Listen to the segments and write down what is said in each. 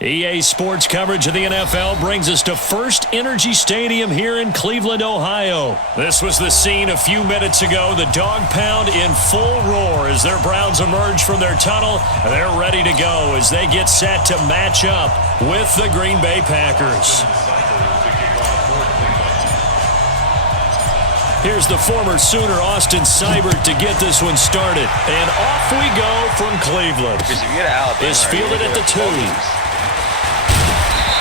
EA Sports coverage of the NFL brings us to First Energy Stadium here in Cleveland, Ohio. This was the scene a few minutes ago. The dog pound in full roar as their Browns emerge from their tunnel. They're ready to go as they get set to match up with the Green Bay Packers. Here's the former Sooner, Austin Seibert, to get this one started. And off we go from Cleveveland. Is fielded at the 2.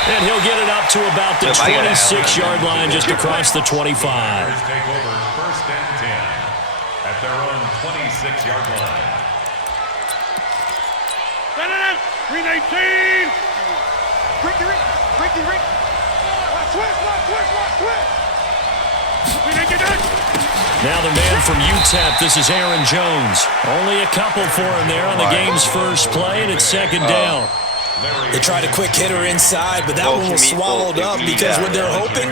And he'll get it up to about the 26-yard line just across the 25. Take over first and 10 at their own 26-yard line. 319. Ricky. Now the man from UTEP, this is Aaron Jones. Only a couple for him there on the game's first play, and it's second down. They tried a quick hitter inside, but that one was swallowed up because what they're hoping,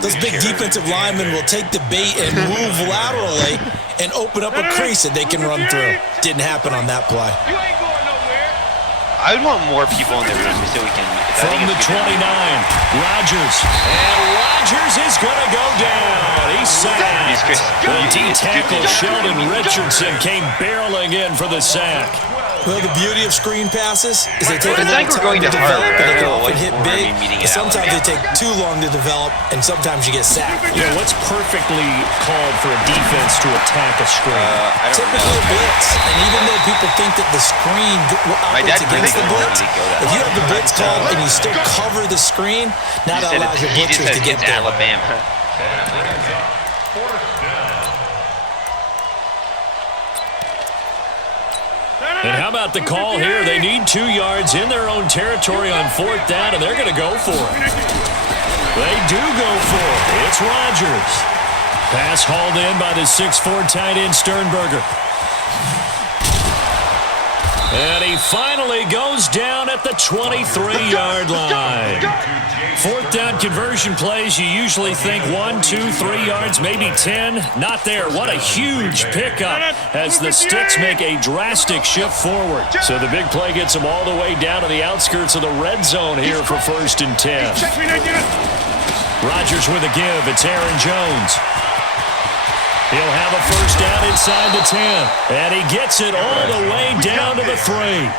those big defensive linemen will take the bait and move laterally and open up a crease that they can run through. Didn't happen on that play. I would want more people in the room so we can... From the 29, Rodgers. And Rodgers is going to go down. He's sacked. The D-tackle Sheldon Richardson came barreling in for the sack. Well, the beauty of screen passes is they take a long time to develop, and they can often hit big, but sometimes they take too long to develop, and sometimes you get sacked. You know, what's perfectly called for a defense to attack a screen? Typically a blitz, and even though people think that the screen operates against the blitz, if you have the blitz called and you still cover the screen, now that allows your blitzers to get there. Alabama. And how about the call here? They need 2 yards in their own territory on 4th down, and they're going to go for it. They do go for it. It's Rodgers. Pass hauled in by the 6'4" tight end Sternberger. And he finally goes down at the 23-yard line. 4th down conversion plays, you usually think 1, 2, 3 yards, maybe 10. Not there. What a huge pickup as the Sticks make a drastic shift forward. So the big play gets them all the way down to the outskirts of the red zone here for 1st and 10. Rodgers with a give. It's Aaron Jones. He'll have a 1st down inside the 10. And he gets it all the way down to the 3.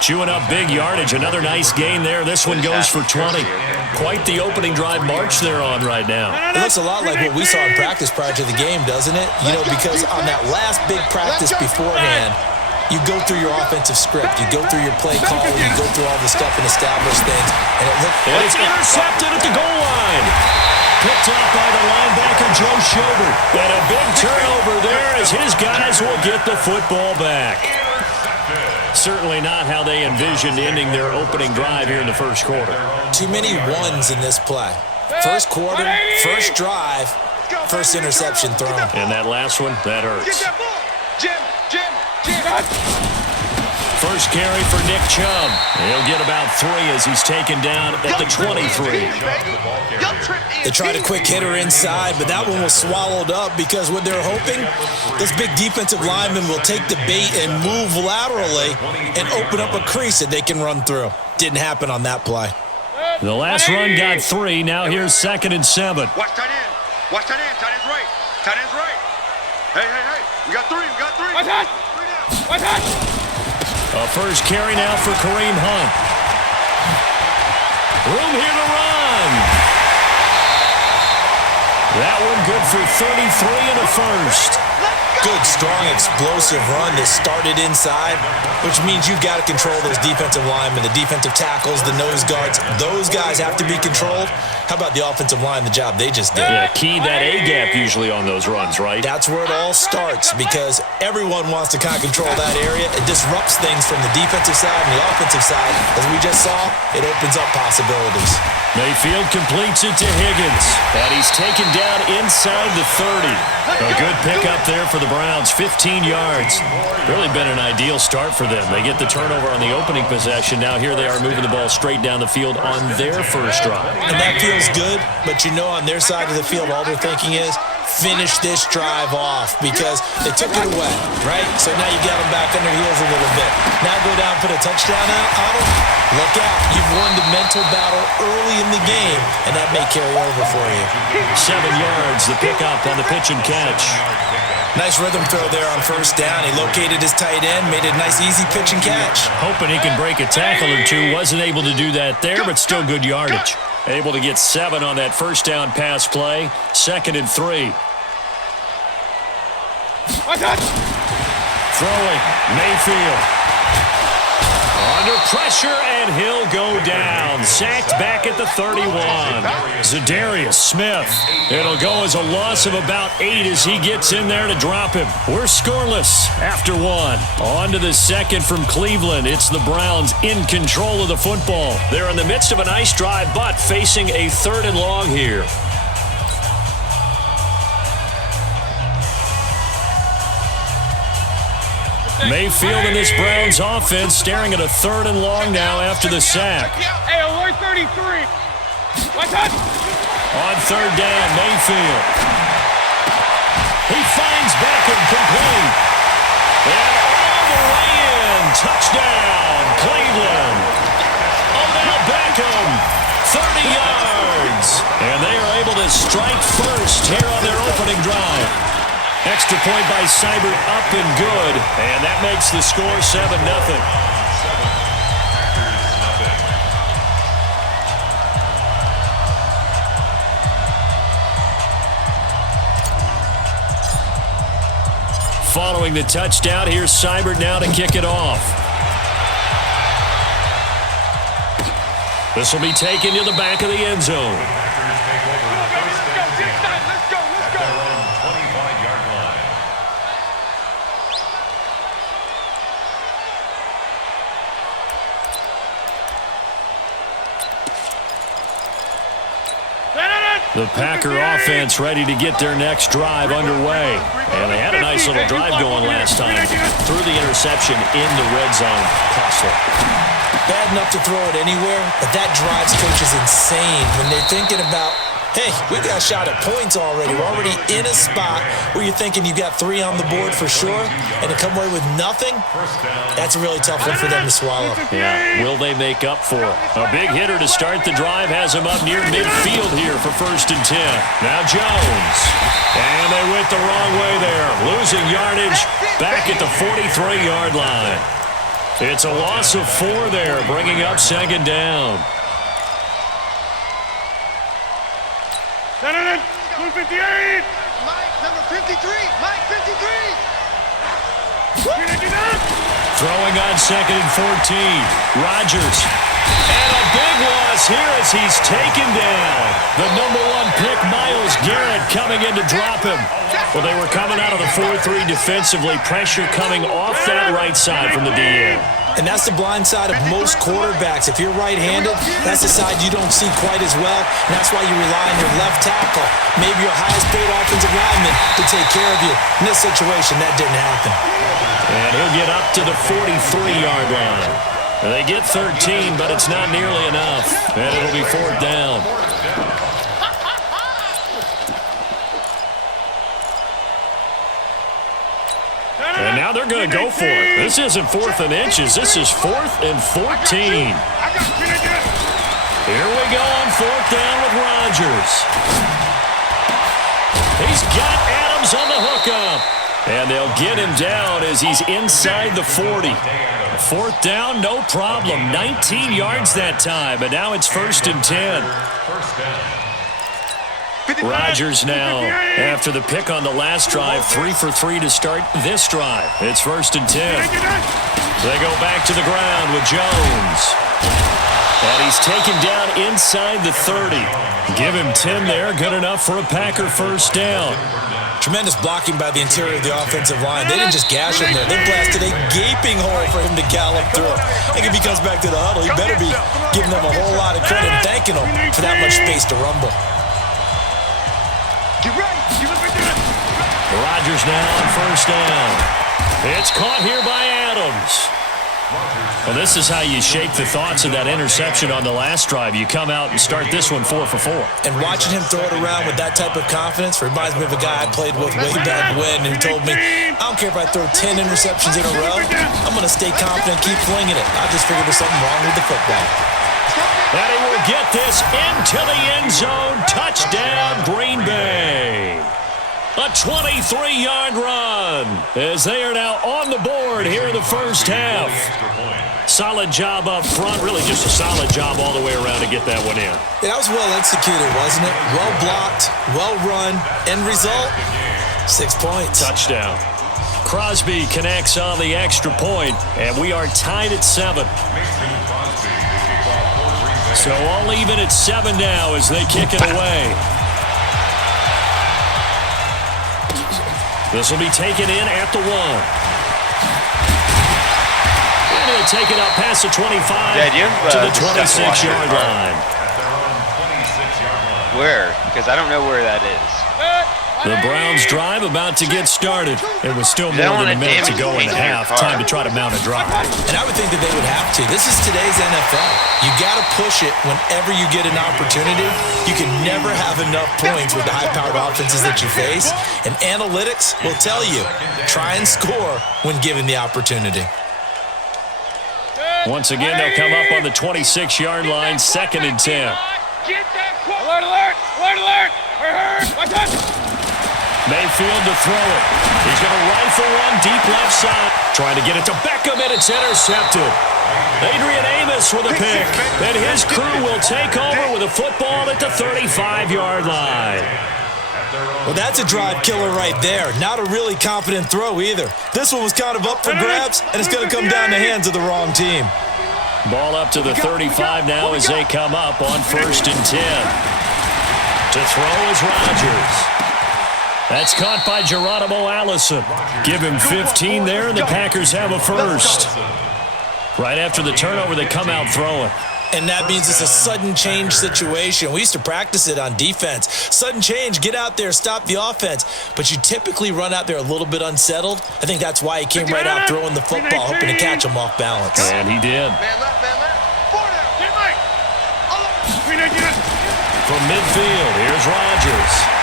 Chewing up big yardage. Another nice gain there. This one goes for 20. Quite the opening drive march they're on right now. It looks a lot like what we saw in practice prior to the game, doesn't it? You know, because on that last big practice beforehand, you go through your offensive script. You go through your play call. You go through all the stuff and establish things. And it's intercepted at the goal line. Picked up by the linebacker, Joe Schobert. And a big turnover there as his guys will get the football back. Certainly not how they envisioned ending their opening drive here in the first quarter. Too many ones in this play. First quarter, first drive, first interception thrown. And that last one, that hurts. First carry for Nick Chubb. He'll get about 3 as he's taken down at the 23. They tried a quick hitter inside, but that one was swallowed up because what they're hoping, this big defensive lineman will take the bait and move laterally and open up a crease that they can run through. Didn't happen on that play. The last run got 3. Now here's 2nd and 7. Watch tight end. Watch tight end. Tight end's right. Tight end's right. Hey. We got 3. Watch out. Watch out. A first carry now for Kareem Hunt. Room here to run. That one good for 33 in the first. Good, strong, explosive run that started inside, which means you've got to control those defensive linemen, the defensive tackles, the nose guards. Those guys have to be controlled. How about the offensive line, the job they just did? Yeah, key that A-gap usually on those runs, right? That's where it all starts because everyone wants to kind of control that area. It disrupts things from the defensive side and the offensive side. As we just saw, it opens up possibilities. Mayfield completes it to Higgins, and he's taken down inside the 30. A good pickup there for the Browns, 15 yards. Really been an ideal start for them. They get the turnover on the opening possession. Now here they are moving the ball straight down the field on their first drive. And that feels good, but you know on their side of the field, all they're thinking is, finish this drive off because they took it away, right? So now you got them back on their heels a little bit. Now go down, put a touchdown out on them. Look out. You've won the mental battle early in the game, and that may carry over for you. 7 yards, the pickup on the pitch and catch. Nice rhythm throw there on first down. He located his tight end, made it a nice, easy pitch and catch. Hoping he can break a tackle or two. Wasn't able to do that there, but still good yardage. Able to get 7 on that first down pass play. 2nd and 3. Throwing, Mayfield. Under pressure, and he'll go down. Sacked back at the 31. Zadarius Smith. It'll go as a loss of about 8 as he gets in there to drop him. We're scoreless after 1. On to the second from Cleveland. It's the Browns in control of the football. They're in the midst of a nice drive, but facing a 3rd and long here. Mayfield and this Browns offense staring at a 3rd and long now after the sack. Hey, alert 33. What's up? On 3rd down, Mayfield. He finds Beckham complete. And all the way in. Touchdown, Cleveland. Odell Beckham, 30 yards. And they are able to strike first here on their opening drive. Extra point by Seibert, up and good. And that makes the score 7-0. Following the touchdown, here's Seibert now to kick it off. This will be taken to the back of the end zone. The Packer offense ready to get their next drive underway. And they had a nice little drive going last time. Threw the interception in the red zone. Costly. Bad enough to throw it anywhere, but that drives coaches insane when they're thinking about, hey, we got a shot at points already. We're already in a spot where you're thinking you got 3 on the board for sure, and to come away with nothing, that's a really tough one for them to swallow. Yeah, will they make up for it? A big hitter to start the drive has him up near midfield here for 1st and 10. Now Jones. And they went the wrong way there. Losing yardage back at the 43-yard line. It's a loss of 4 there, bringing up 2nd down. 258. Mike, number 53. Mike, 53. Throwing on 2nd and 14. Rodgers. And a big loss here as he's taken down. The number 1 pick, Myles Garrett, coming in to drop him. Well, they were coming out of the 4-3 defensively. Pressure coming off that right side from the DN. And that's the blind side of most quarterbacks. If you're right-handed, that's the side you don't see quite as well, and that's why you rely on your left tackle, maybe your highest-paid offensive lineman, to take care of you. In this situation, that didn't happen. And he'll get up to the 43-yard line. They get 13, but it's not nearly enough, and it'll be 4th down. And now they're going to go for it. This isn't 4th and inches. This is 4th and 14. Here we go on 4th down with Rodgers. He's got Adams on the hookup. And they'll get him down as he's inside the 40. 4th down, no problem. 19 yards that time, but now it's 1st and 10. Rodgers now, after the pick on the last drive, 3 for 3 to start this drive. It's 1st and 10. They go back to the ground with Jones. And he's taken down inside the 30. Give him 10 there, good enough for a Packer 1st down. Tremendous blocking by the interior of the offensive line. They didn't just gash him there. They blasted a gaping hole for him to gallop through. I think if he comes back to the huddle, he better be giving them a whole lot of credit and thanking them for that much space to rumble. Rodgers now on first down. It's caught here by Adams. Well, this is how you shake the thoughts of that interception on the last drive. You come out and start this one 4 for 4. And watching him throw it around with that type of confidence reminds me of a guy I played with way back when who told me, I don't care if I throw 10 interceptions in a row, I'm going to stay confident, keep flinging it. I just figured there's something wrong with the football. And he will get this into the end zone. Touchdown, Green Bay. A 23-yard run as they are now on the board here in the first half. Solid job up front, really just a solid job all the way around to get that one in. Yeah, that was well executed, wasn't it? Well blocked, well run. End result, 6 points. Touchdown. Crosby connects on the extra point, and we are tied at 7. So all even at 7 now as they kick it away. This will be taken in at the 1. And he'll take it up past the 25 to the 26-yard line. Where? Because I don't know where that is. The Browns drive about to get started. It was still more than a minute to go in the half. Time to try to mount a drive. And I would think that they would have to. This is today's NFL. You got to push it whenever you get an opportunity. You can never have enough points with the high-powered offenses that you face. And analytics will tell you, try and score when given the opportunity. Once again, they'll come up on the 26-yard line, 2nd and 10. Alert, alert, alert, alert. Watch out. Mayfield to throw it. He's going to rifle one deep left side. Trying to get it to Beckham, and it's intercepted. Adrian Amos with a pick. And his crew will take over with a football at the 35-yard line. Well, that's a drive killer right there. Not a really confident throw either. This one was kind of up for grabs, and it's going to come down the hands of the wrong team. Ball up to the 35 now as they come up on 1st and 10. To throw is Rodgers. That's caught by Geronimo Allison. Give him 15 there, and the Packers have a first. Right after the turnover, they come out throwing. And that means it's a sudden change situation. We used to practice it on defense. Sudden change, get out there, stop the offense. But you typically run out there a little bit unsettled. I think that's why he came right out throwing the football, hoping to catch him off balance. And he did. Man left, man left. 4 down. Get right. From midfield, here's Rodgers.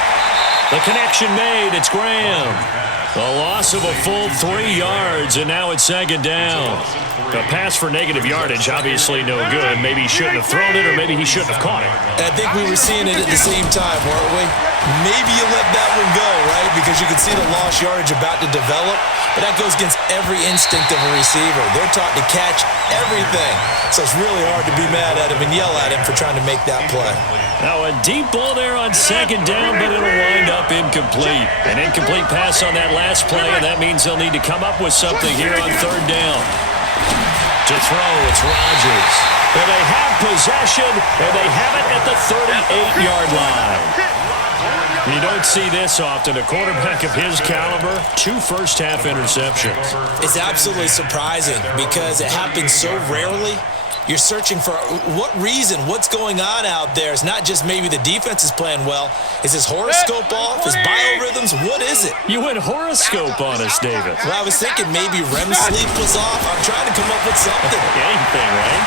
The connection made. It's Graham. The loss of a full 3 yards, and now it's 2nd down. A pass for negative yardage, obviously no good. Maybe he shouldn't have thrown it, or maybe he shouldn't have caught it. And I think we were seeing it at the same time, weren't we? Maybe you let that one go, right? Because you can see the lost yardage about to develop. But that goes against every instinct of a receiver. They're taught to catch everything. So it's really hard to be mad at him and yell at him for trying to make that play. Now a deep ball there on 2nd down, but it'll wind up incomplete. An incomplete pass on that last play, and that means they'll need to come up with something here on 3rd down. To throw, it's Rodgers. And they have possession, and they have it at the 38-yard line. You don't see this often. A quarterback of his caliber, 2 first-half interceptions. It's absolutely surprising because it happens so rarely. You're searching for what reason, what's going on out there. It's not just maybe the defense is playing well. Is his horoscope off? His biorhythms? What is it? You went horoscope on us, David. Well, I was thinking maybe REM sleep was off. I'm trying to come up with something. Anything, right?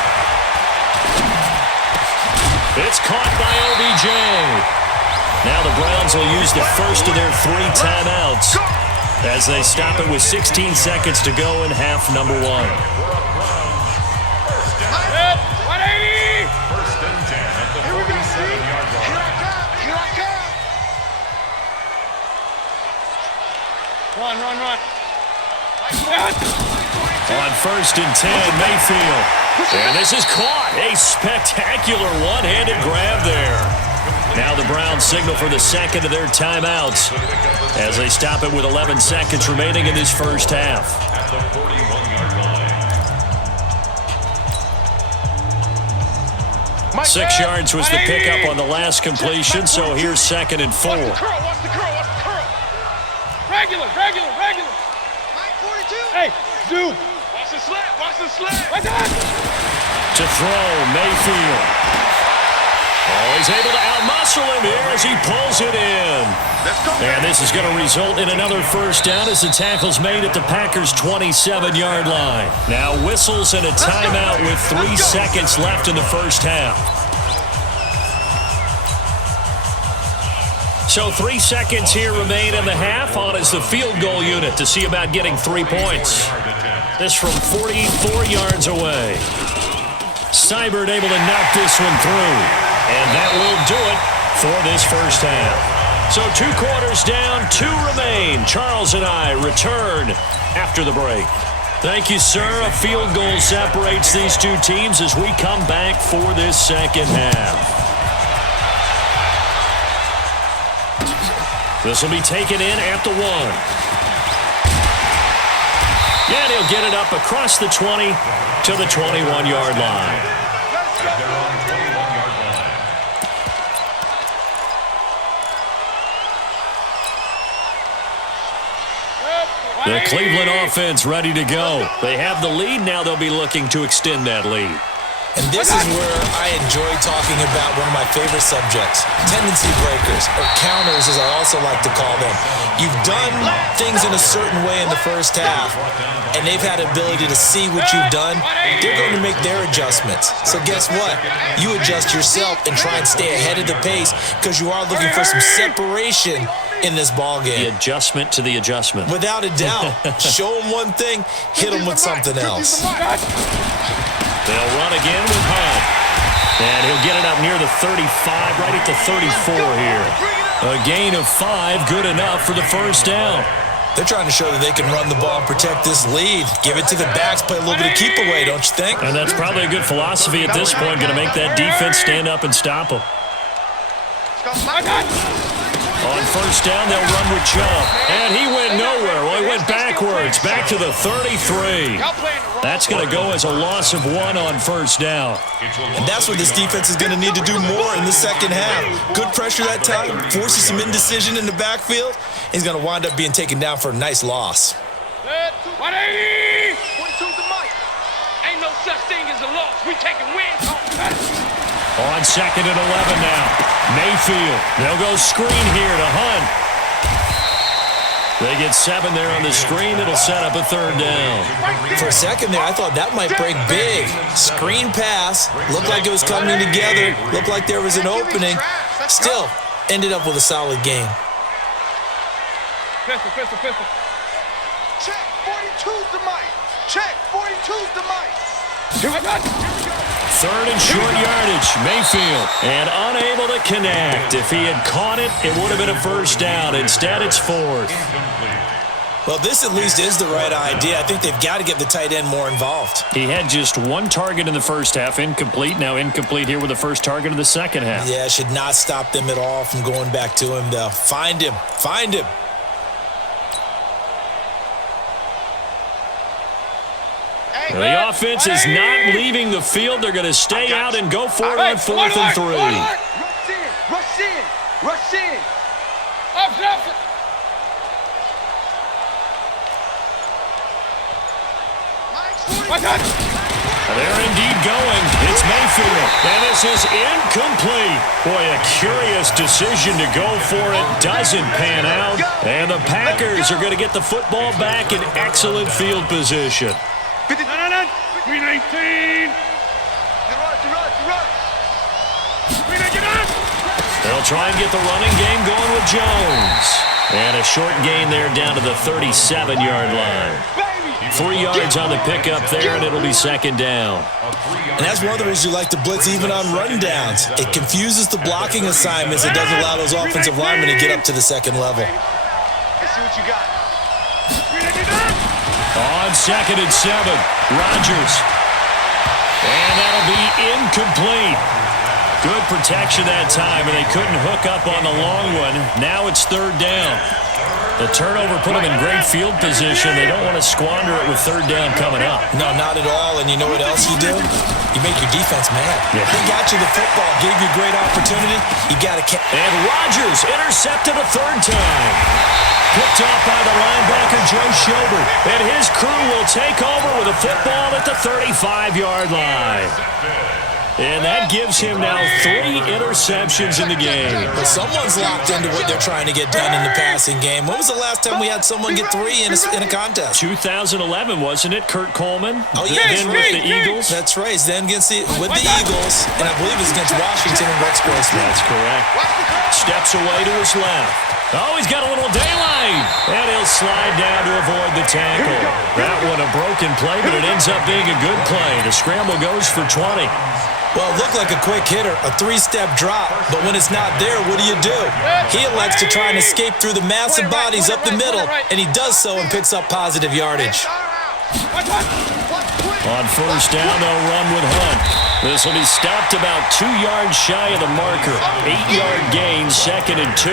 It's caught by OBJ. Now the Browns will use the first of their 3 timeouts as they stop it with 16 seconds to go in half number 1. 180! First and 10 at the 47-yard line. Here I come. Run. On 1st and 10, Mayfield. And this is caught. A spectacular one-handed grab there. Now the Browns signal for the 2nd of their timeouts as they stop it with 11 seconds remaining in this first half. At the 41-yard line. 6 yards was the pickup on the last completion, so here's 2nd and 4. Watch the curl. Regular. Mike 42. Hey, zoom. Watch the slap. Watch the slap. Watch out. To throw, Mayfield. Oh, he's able to outmuscle him here as he pulls it in. And this is going to result in another first down as the tackle's made at the Packers' 27-yard line. Now whistles and a timeout with 3 seconds left in the first half. So 3 seconds here remain in the half. On is the field goal unit to see about getting 3 points. This from 44 yards away. Seibert able to knock this one through. And that will do it for this first half. So 2 quarters down, 2 remain. Charles and I return after the break. Thank you, sir. A field goal separates these 2 teams as we come back for this second half. This will be taken in at the 1. And he'll get it up across the 20 to the 21-yard line. At their own 21-yard line. The Cleveland offense ready to go. They have the lead. Now they'll be looking to extend that lead. And this is where I enjoy talking about one of my favorite subjects, tendency breakers, or counters as I also like to call them. You've done things in a certain way in the first half, and they've had the ability to see what you've done. They're going to make their adjustments. So guess what? You adjust yourself and try and stay ahead of the pace because you are looking for some separation in this ball game. The adjustment to the adjustment. Without a doubt. Show them one thing, hit them with something else. They'll run again with Hunt. And he'll get it up near the 35, right at the 34 here. A gain of 5, good enough for the first down. They're trying to show that they can run the ball and protect this lead. Give it to the backs, play a little bit of keep away, don't you think? And that's probably a good philosophy at this point, going to make that defense stand up and stop them. On first down, they'll run with Chubb. And he went nowhere. Well, he went backwards, back to the 33. That's going to go as a loss of 1 on first down. And that's what this defense is going to need to do more in the second half. Good pressure that time, forces some indecision in the backfield. He's going to wind up being taken down for a nice loss. 180! 22 to Mike. Ain't no such thing as a loss. We taking wins. On second and 11 now. Mayfield. They'll go screen here to Hunt. They get 7 there on the screen. It'll set up a third down. For a second there, I thought that might break big. Screen pass. Looked like it was coming together. Looked like there was an opening. Still, ended up with a solid game. Pistol. Check 42's the mic. Check 42's the mic. Third and short yardage. Mayfield. And unable to connect. If he had caught it, it would have been a first down. Instead, it's 4th. Well, this at least is the right idea. I think they've got to get the tight end more involved. He had just 1 target in the first half. Incomplete. Now incomplete here with the first target of the second half. Yeah, should not stop them at all from going back to him, though. Find him. The offense is not leaving the field. They're going to stay out and go for it on 4th and 3. Rush in. Option. They're indeed going. It's Mayfield. And this is incomplete. Boy, a curious decision to go for it. Doesn't pan out. And the Packers are going to get the football back in excellent field position. 319. They'll try and get the running game going with Jones. And a short gain there down to the 37-yard line. 3 yards on the pickup there, and it'll be second down. And that's one of the reasons you like to blitz even on rundowns. It confuses the blocking assignments. It doesn't allow those offensive linemen to get up to the second level. Let's see what you got. On second and 7, Rodgers. And that'll be incomplete. Good protection that time, and they couldn't hook up on the long one. Now it's third down. The turnover put them in great field position. They don't want to squander it with third down coming up. No, not at all. And you know what else you do? You make your defense mad. Yeah. They got you the football, gave you a great opportunity. You got to And Rodgers intercepted a third time. Picked off by the linebacker, Joe Schobert. And his crew will take over with a football at the 35-yard line. And that gives him now 3 interceptions in the game. But someone's locked into what they're trying to get done in the passing game. When was the last time we had someone get 3 in a contest? 2011, wasn't it? Kurt Coleman. Oh, yeah. Then with the Eagles. That's right. Then with the Eagles, and I believe it's against Washington and Rex Grossman. That's correct. Steps away to his left. Oh, he's got a little daylight. And he'll slide down to avoid the tackle. That one a broken play, but it ends up being a good play. The scramble goes for 20. Well, it looked like a quick hitter, a 3-step drop, but when it's not there, what do? He elects to try and escape through the massive bodies up the middle, and he does so and picks up positive yardage. On first down, they'll run with Hunt. This will be stopped about 2 yards shy of the marker. 8-yard gain, 2nd and 2.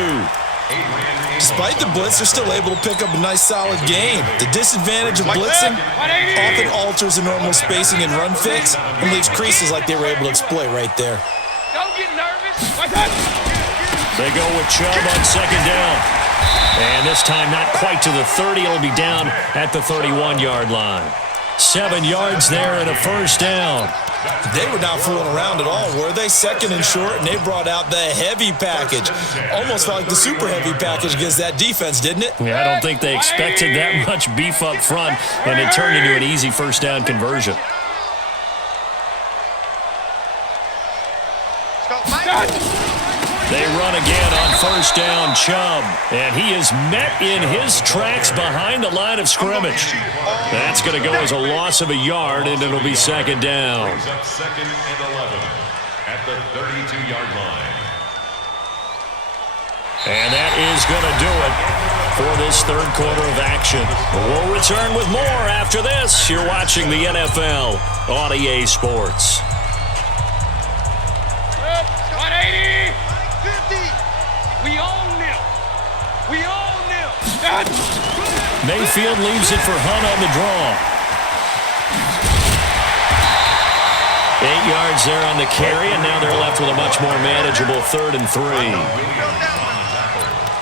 Despite the blitz, they're still able to pick up a nice, solid gain. The disadvantage of blitzing often alters the normal spacing and run fix and leaves creases like they were able to exploit right there. Don't get nervous. They go with Chubb on 2nd down. And this time not quite to the 30. It'll be down at the 31-yard line. 7 yards there and a first down. They were not fooling around at all, were they? 2nd and short, and they brought out the heavy package. Almost felt like the super heavy package against that defense, didn't it? Yeah, I don't think they expected that much beef up front, and it turned into an easy first down conversion. They run again on first down, Chubb, and he is met in his tracks behind the line of scrimmage. That's going to go as a loss of a yard, and it'll be 2nd down. 2nd and 11 at the 32-yard line. And that is going to do it for this 3rd quarter of action. We'll return with more after this. You're watching the NFL on EA Sports. 180. 50. We own them. We own them. Mayfield leaves it for Hunt on the draw. 8 yards there on the carry, and now they're left with a much more manageable 3rd and 3.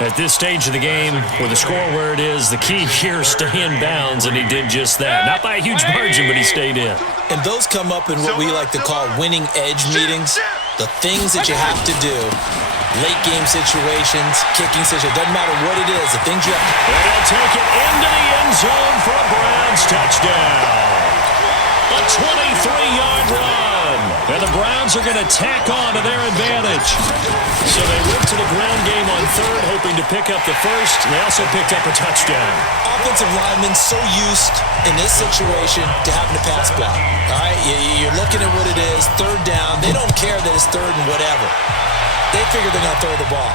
At this stage of the game, with the score where it is, the key here is stay in bounds, and he did just that. Not by a huge margin, but he stayed in. And those come up in what we like to call winning edge meetings. The things that you have to do, late game situations, kicking situations, doesn't matter what it is, the things you have to do. And he'll take it into the end zone for a Browns touchdown. A 23-yard run. And the Browns are going to tack on to their advantage. So they went to the ground game on 3rd, hoping to pick up the first. They also picked up a touchdown. Offensive linemen so used in this situation to having to pass block. All right, you're looking at what it is, 3rd down. They don't care that it's 3rd and whatever. They figure they're going to throw the ball.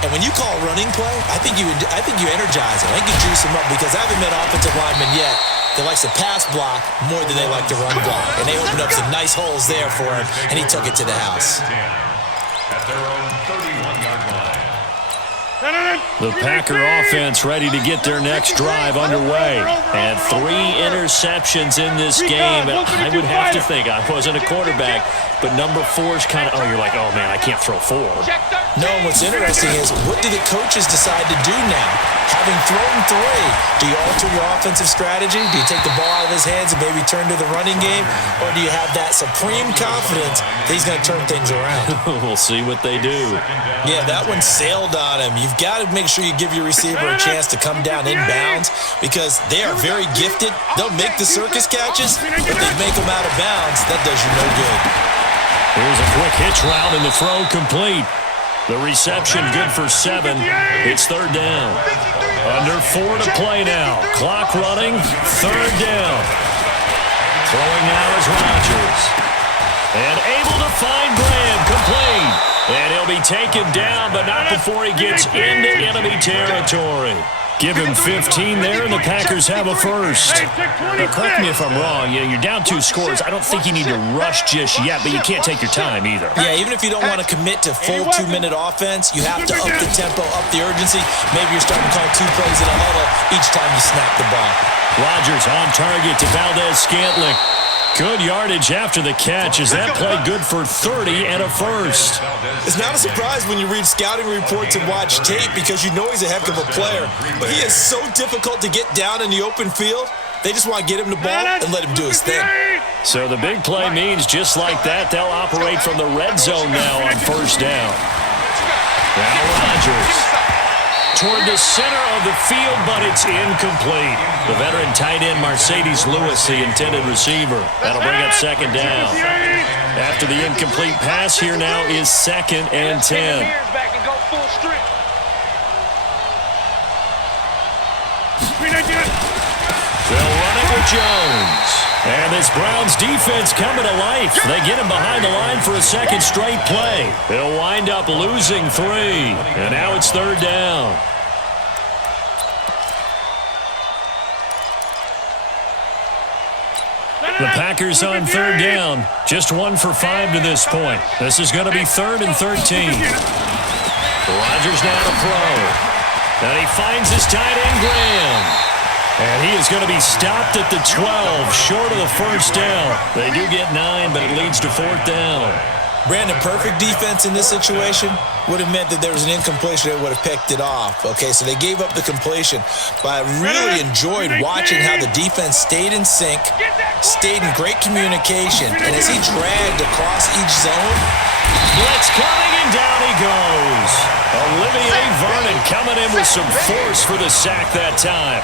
And when you call running play, I think you energize them. I think you juice them up because I haven't met offensive linemen yet that likes to pass block more than they like to run block. And they opened up some nice holes there for him, and he took it to the house. At their own 31-yard line. The Packer offense ready to get their next drive underway. And 3 interceptions in this game. I would have to think, I wasn't a quarterback, but number 4 is kind of, you're like, oh man, I can't throw 4. No, what's interesting is what do the coaches decide to do now? Having thrown 3, do you alter your offensive strategy? Do you take the ball out of his hands and maybe turn to the running game? Or do you have that supreme confidence that he's going to turn things around? We'll see what they do. Yeah, that one sailed on him. You've got to make sure you give your receiver a chance to come down in bounds because they are very gifted. They'll make the circus catches, but they make them out of bounds. That does you no good. Here's a quick hitch route and the throw complete. The reception good for 7. It's 3rd down. Under 4 to play now. Clock running. 3rd down. Throwing now is Rodgers. And able to find Graham. Complete. And he'll be taken down, but not before he gets into enemy territory. Give him 15 there, and the Packers have a first. Now, correct me if I'm wrong. You're down 2 scores. I don't think you need to rush just yet, but you can't take your time either. Yeah, even if you don't want to commit to full 2-minute offense, you have to up the tempo, up the urgency. Maybe you're starting to call 2 plays in a huddle each time you snap the ball. Rodgers on target to Valdez-Scantling. Good yardage after the catch. Is that play good for 30 and a first? It's not a surprise when you read scouting reports and watch tape because you know he's a heck of a player. But he is so difficult to get down in the open field They just want to get him the ball and let him do his thing. So the big play means just like that, they'll operate from the red zone now on first down. Now Rodgers toward the center of the field, but it's incomplete. The veteran tight end Mercedes Lewis, the intended receiver. That'll bring up second down. After the incomplete pass, here now is 2nd and 10. They'll run it with Jones. And this Browns defense coming to life. They get him behind the line for a second straight play. They'll wind up losing 3. And now it's 3rd down. The Packers on 3rd down. Just 1 for 5 to this point. This is going to be 3rd and 13. Rodgers now to throw. And he finds his tight end, Graham. And he is going to be stopped at the 12, short of the first down. They do get 9, but it leads to 4th down. Brandon, perfect defense in this situation would have meant that there was an incompletion that would have picked it off. Okay, so they gave up the completion, but I really enjoyed watching how the defense stayed in sync, stayed in great communication, and as he dragged across each zone. Blitz coming, and down he goes. Olivier Vernon coming in with some force for the sack that time.